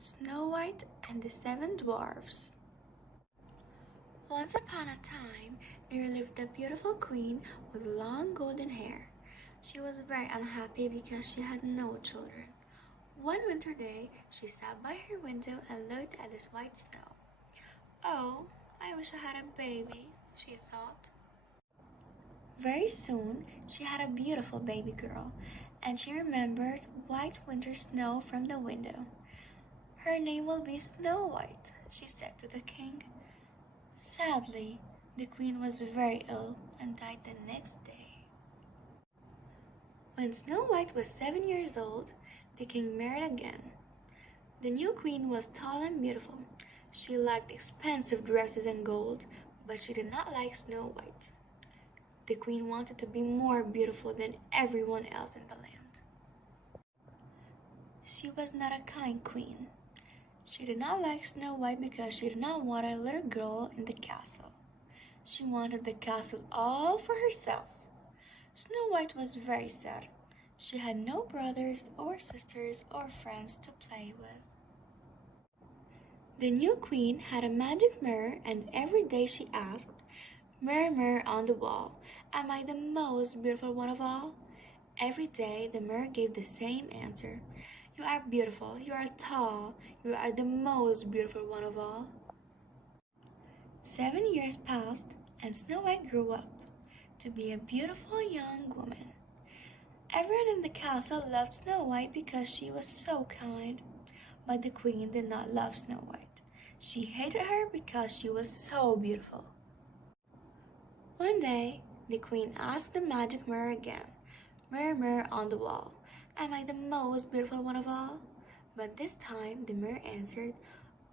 Snow White and the Seven Dwarfs. Once upon a time, there lived a beautiful queen with long golden hair. She was very unhappy because she had no children. One winter day, she sat by her window and looked at this white snow. Oh, I wish I had a baby, she thought. Very soon, she had a beautiful baby girl, and she remembered white winter snow from the window. Her name will be Snow White, she said to the king. Sadly, the queen was very ill and died the next day. When Snow White was 7 years old, the king married again. The new queen was tall and beautiful. She liked expensive dresses and gold, but she did not like Snow White. The queen wanted to be more beautiful than everyone else in the land. She was not a kind queen. She did not like Snow White because she did not want a little girl in the castle. She wanted the castle all for herself. Snow White was very sad. She had no brothers or sisters or friends to play with. The new queen had a magic mirror, and every day she asked, "Mirror, mirror on the wall, am I the most beautiful one of all?" Every day the mirror gave the same answer. "You are beautiful, you are tall, you are the most beautiful one of all." 7 years passed, and Snow White grew up to be a beautiful young woman. Everyone in the castle loved Snow White because she was so kind. But the queen did not love Snow White. She hated her because she was so beautiful. One day, the queen asked the magic mirror again, "Mirror, mirror on the wall, am I the most beautiful one of all?" But this time the mirror answered,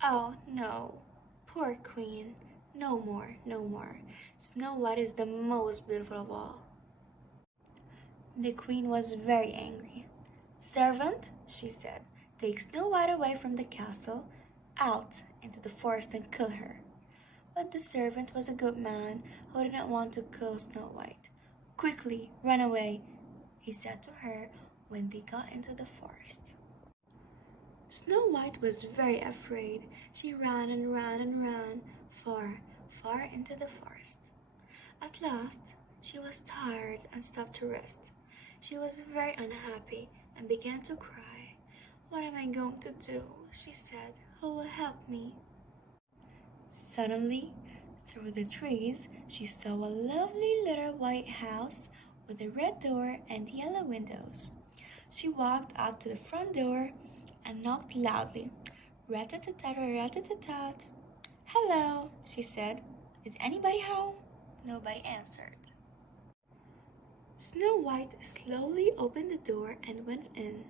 "Oh, no, poor queen, no more, no more. Snow White is the most beautiful of all." The queen was very angry. "Servant," she said, "take Snow White away from the castle, out into the forest and kill her." But the servant was a good man who did not want to kill Snow White. "Quickly, run away," he said to her when they got into the forest. Snow White was very afraid. She ran and ran and ran far, far into the forest. At last, she was tired and stopped to rest. She was very unhappy and began to cry. "What am I going to do?" she said. "Who will help me?" Suddenly, through the trees, she saw a lovely little white house with a red door and yellow windows. She walked up to the front door and knocked loudly. Rat-a-tat-tat, rat-a-tat-tat. "Hello," she said. "Is anybody home?" Nobody answered. Snow White slowly opened the door and went in.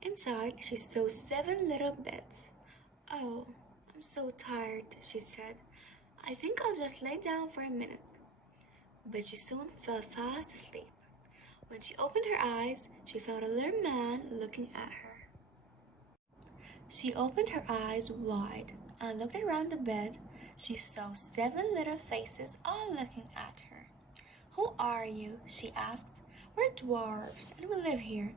Inside, she saw 7 little beds. "Oh, I'm so tired," she said. "I think I'll just lay down for a minute." But she soon fell fast asleep. When she opened her eyes, she found a little man looking at her. She opened her eyes wide and looked around the bed. She saw 7 little faces all looking at her. "Who are you?" she asked. "We're dwarves and we live here.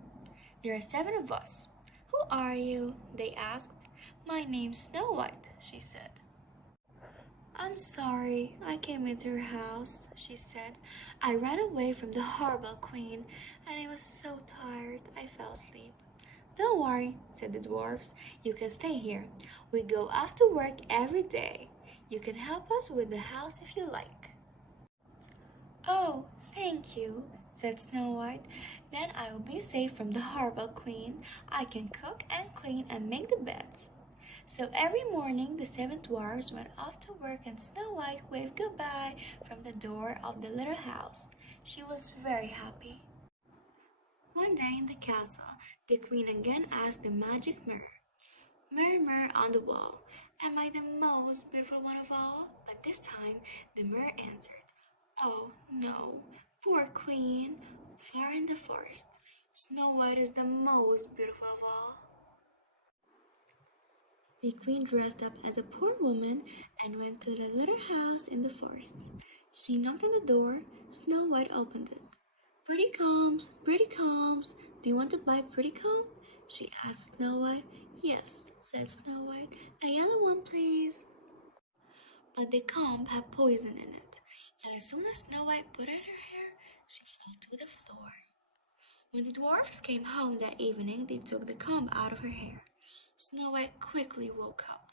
There are 7 of us." "Who are you?" they asked. "My name's Snow White," she said. "I'm sorry I came into your house," she said. "I ran away from the horrible queen, and I was so tired I fell asleep." "Don't worry," said the dwarfs. "You can stay here. We go off to work every day. You can help us with the house if you like." "Oh, thank you," said Snow White. "Then I will be safe from the horrible queen. I can cook and clean and make the beds." So every morning the 7 dwarfs went off to work, and Snow White waved goodbye from the door of the little house. She was very happy. One day in the castle, the queen again asked the magic mirror, "Mirror, mirror on the wall, am I the most beautiful one of all?" But this time the mirror answered, "Oh, no, poor queen, far in the forest, Snow White is the most beautiful of all." The queen dressed up as a poor woman and went to the little house in the forest. She knocked on the door. Snow White opened it. Pretty combs, do you want to buy pretty comb?" she asked Snow White. "Yes," said Snow White. A yellow one, please. But the comb had poison in it, and as soon as Snow White put it in her hair, she fell to the floor. When the dwarfs came home that evening, they took the comb out of her hair. Snow White quickly woke up.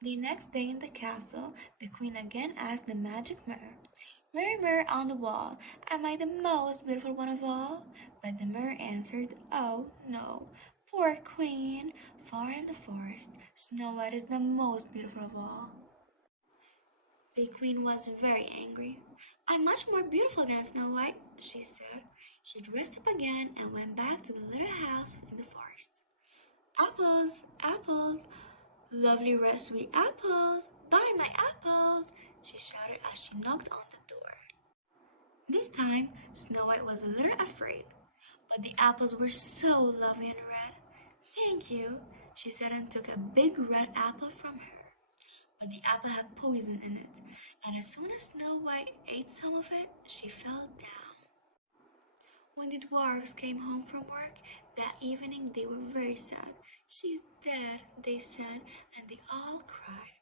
The next day in the castle, the queen again asked the magic mirror, "Mirror, mirror on the wall, am I the most beautiful one of all?" But the mirror answered, "Oh, no. Poor queen. Far in the forest, Snow White is the most beautiful of all." The queen was very angry. "I'm much more beautiful than Snow White," she said. She dressed up again and went back to the little house in the forest. "Apples, apples, lovely red sweet apples, buy my apples," she shouted as she knocked on the door. This time, Snow White was a little afraid, but the apples were so lovely and red. "Thank you," she said and took a big red apple from her. But the apple had poison in it, and as soon as Snow White ate some of it, she fell down. When the dwarfs came home from work that evening, they were very sad. "She's dead," they said, and they all cried.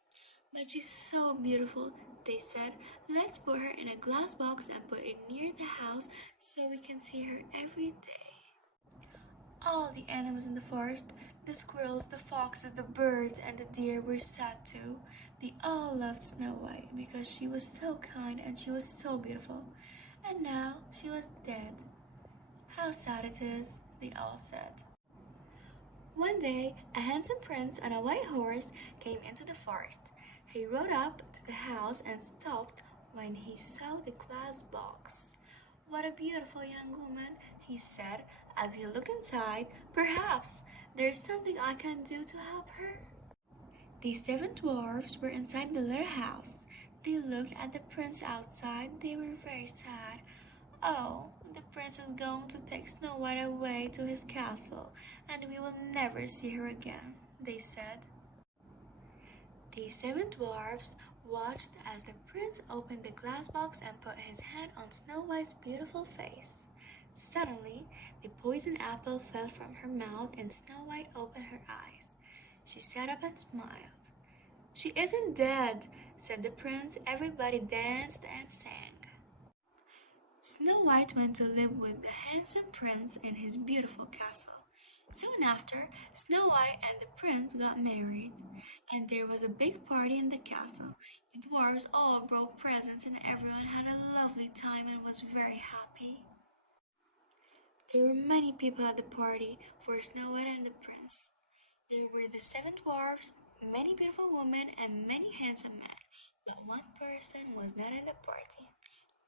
"But she's so beautiful," they said. "Let's put her in a glass box and put it near the house so we can see her every day." All the animals in the forest, the squirrels, the foxes, the birds, and the deer were sad too. They all loved Snow White because she was so kind and she was so beautiful. And now she was dead. "How sad it is," they all said. One day, a handsome prince on a white horse came into the forest. He rode up to the house and stopped when he saw the glass box. "What a beautiful young woman," he said as he looked inside. "Perhaps there's something I can do to help her." The 7 dwarfs were inside the little house. They looked at the prince outside. They were very sad. "Oh, the prince is going to take Snow White away to his castle, and we will never see her again," they said. The 7 dwarfs watched as the prince opened the glass box and put his hand on Snow White's beautiful face. Suddenly, the poison apple fell from her mouth and Snow White opened her eyes. She sat up and smiled. "She isn't dead," said the prince. Everybody danced and sang. Snow White went to live with the handsome prince in his beautiful castle. Soon after, Snow White and the prince got married, and there was a big party in the castle. The dwarfs all brought presents and everyone had a lovely time and was very happy. There were many people at the party for Snow White and the prince. There were the 7 dwarfs, many beautiful women, and many handsome men, but one person was not at the party.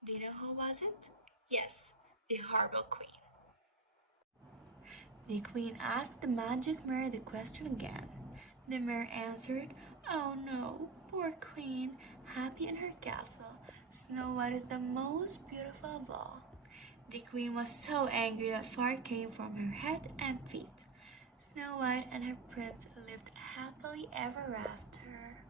Do you know who was it? Yes, the horrible queen. The queen asked the magic mirror the question again. The mirror answered, "Oh no, poor queen, happy in her castle. Snow White is the most beautiful of all." The queen was so angry that fire came from her head and feet. Snow White and her prince lived happily ever after.